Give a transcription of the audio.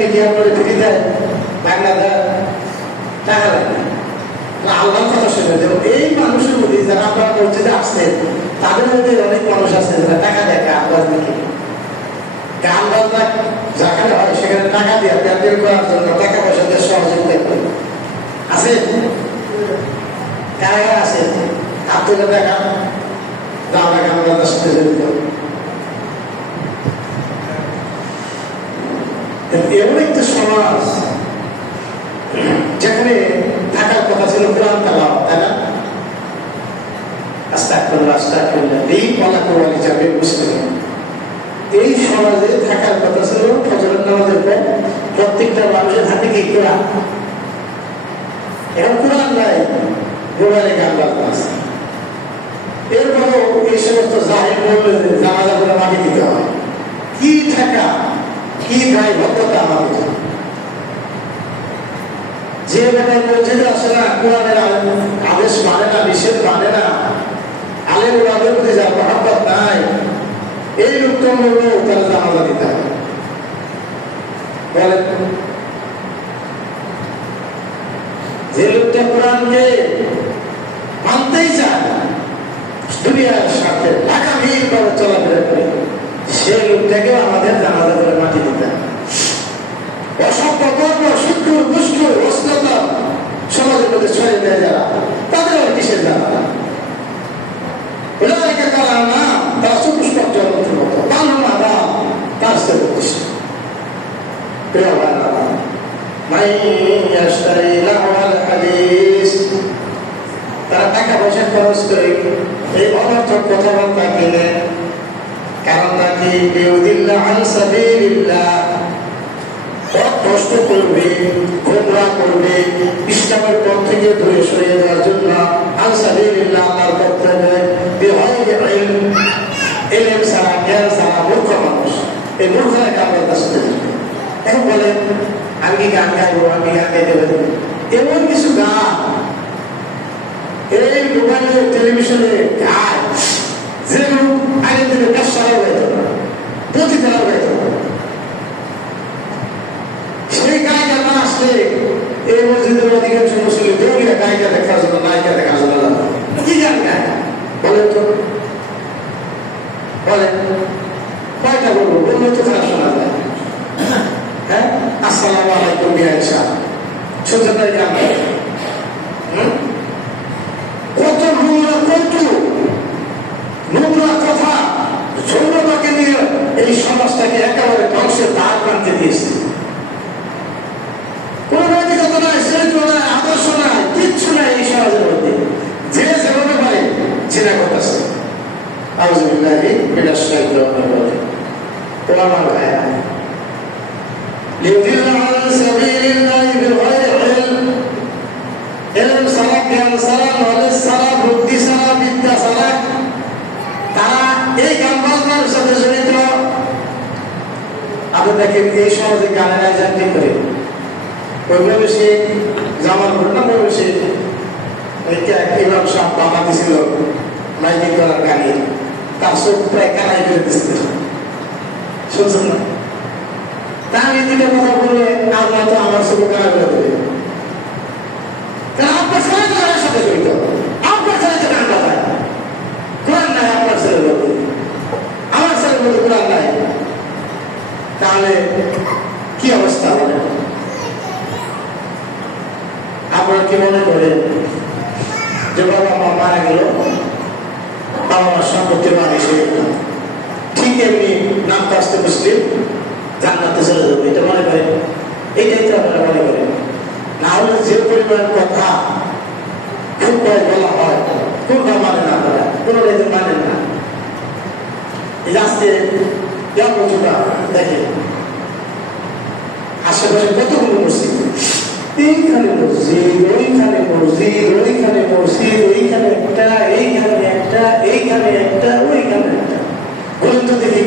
Media করে ফিরে দেয় বাংলাদেশ টাকা লাগে। আল্লাহর কথা শুনে যেমন এই মানুষের মধ্যে যারা আপনার মসজিদে আসছেন তাদের মধ্যে অনেক মানুষ আছে যারা টাকা দেয় গান বাজনাকে, গান বাজনা যেখানে হয় সেখানে টাকা দিয়ে প্যান্ডেল করার জন্য টাকা পয়সা দিয়ে সহযোগিতা করে আছে। কারা কারা আছে হাত তুলে দেখা আমরা গান বাজনার সাথে জড়িত। এমন একটা সমাজ যেখানে থাকার কথা ছিল কোরআন তেলাওয়াত, তাই না? আস্তাগফিরুল্লাহ আস্তাগফিরুল্লাহ এই বলা কোরআনে যাবে মুসলিম। এই সমাজে থাকার কথা ছিল ফজরের নামাজের পর প্রত্যেকটা মানুষের হাতে কি কোরআন। এখন কোরআন নাই, মোবাইলে গান বাজনা আছে। এরপরও এই সমস্ত জাহির বললে যে জানাজা করে মাটি দিতে হয়, কি টাকা কি দায়বদ্ধতা আমাদের। যে বেটার মসজিদে আসে না, কোরআনের আদেশ মানে না, নিষেধ মানে না, আলেম ওলামাদের প্রতি যার মহব্বত নাই, এই লোকটা বললেও তারা জানাজা দিতে হবে। বলেন, যে লোকটা কোরআনকে মানতেই চায় না, দুনিয়ার স্বার্থে লাগামহীন ভাবে চলাফেরা করে, সেই লোকটাকেও আমাদের জানাজা করে মাটি দিতে হবে। অসভ্য কর্ম সূক্ষ্ম দুষ্ট অশ্লীলতা সমাজের মধ্যে ছড়িয়ে দেয় যারা, তাদের আর কিসের জানাজা? তারা চতুষ্পদ জগতের মতো বাংলা না তার সাথে করছে। তারা টাকা পয়সা খরচ করে এই অনর্থক কথাবার্তা কিনে, কারণ নাকি কষ্ট করবে, গোমরা করবে, ইসলামের পথ থেকে দূরে সরিয়ে দেওয়ার জন্য আনসাবিল্লাহ আল্লাহর পথ থেকে এলেম ছাড়া জ্ঞান ছাড়া মূর্খ মানুষ, এই মূর্খরা কাপড় কাছে। এখন বলে আমি কি গান গাইবো, আমি গান গাইতে পারি, এমন কিছু গান এই মোবাইলে টেলিভিশনে গায় যেগুলো আগের দিনে ব্যবসাও গাইত না, পতিতারাও গাইত না। সেই গায়িকা না আসলে এই মসজিদের অধিকাংশ মুসলিম দৌড়িয়া গায়িকা দেখার জন্য, নায়িকা দেখার জন্য কি গান গায় বলেন তো? বলেন কয়টা বলবো, বললে তো খারাপ শোনা যায়। হ্যাঁ, আসসালামু আলাইকুম বিআইসা সুন্দর গান গায়। কত নোংরা কথা যৌনতাকে নিয়ে এই সমাজটাকে একেবারে ধ্বংসের দ্বার প্রান্তে দিয়েছে। কোন নৈতিকতা নাই, চরিত্র নাই, আদর্শ নাই, কিচ্ছু নাই এই সমাজের মধ্যে। যে যেভাবে পারে চেনা করতেছে। আউযুবিল্লাহি মিনাশ শাইতানির রাজিম। তো আমার ভাইয়া, লিউদিল্লা আলা সাবিলিল্লাহি বিগাইরি ইলম, ইলম ছাড়া, জ্ঞান ছাড়া, নলেজ ছাড়া, বুদ্ধি ছাড়া, বিদ্যা ছাড়া তারা এই গান বাজনার সাথে জড়িত। আপনি দেখেন এই সমাজে গানের আয়োজন কি করে, ওই মৌলবি জামাল ঘটনা মৌলবি ইমাম সাহেব বাবা দিছিল মাইকিং করার গাড়ি, তার চোখ প্রায় কানাই করে দিচ্ছিল, শুনছেন না? তা আমি দুটো কথা বললে আল্লাহ তো আমার চোখ কানা করে দেবে। আপনার ছেলে তো গানের সাথে জড়িত, আপনার ছেলে তো গান বাজায়, কোরআন নাই আপনার ছেলের মধ্যে, আমার ছেলের মধ্যে কোরআন নাই, তাহলে কি অবস্থা হবে? আপনারা কি মনে করেন যে বাবা মা মারা গেল, বাবা মার সম্পত্তি মারি সে ঠিক এমনি নাম কাস্তে মুসলিম জান্নাতে চলে যাবে, এটা মনে করেন? এইটাই তো আপনারা মনে করেন। না হলে যে পরিমাণ কথা খুব বলা হয়, কোনটা মানে না করা, কোনোটাই তো মানে না। এই আজকে দেখেন আশেপাশে কতগুলো মসজিদ, এইখানে মসজিদ, ওইখানে মসজিদ, ওইখানে মসজিদ, ওইখানে একটা, এইখানে একটা, এইখানে একটা, ওইখানে একটা। বলুন তো দেখি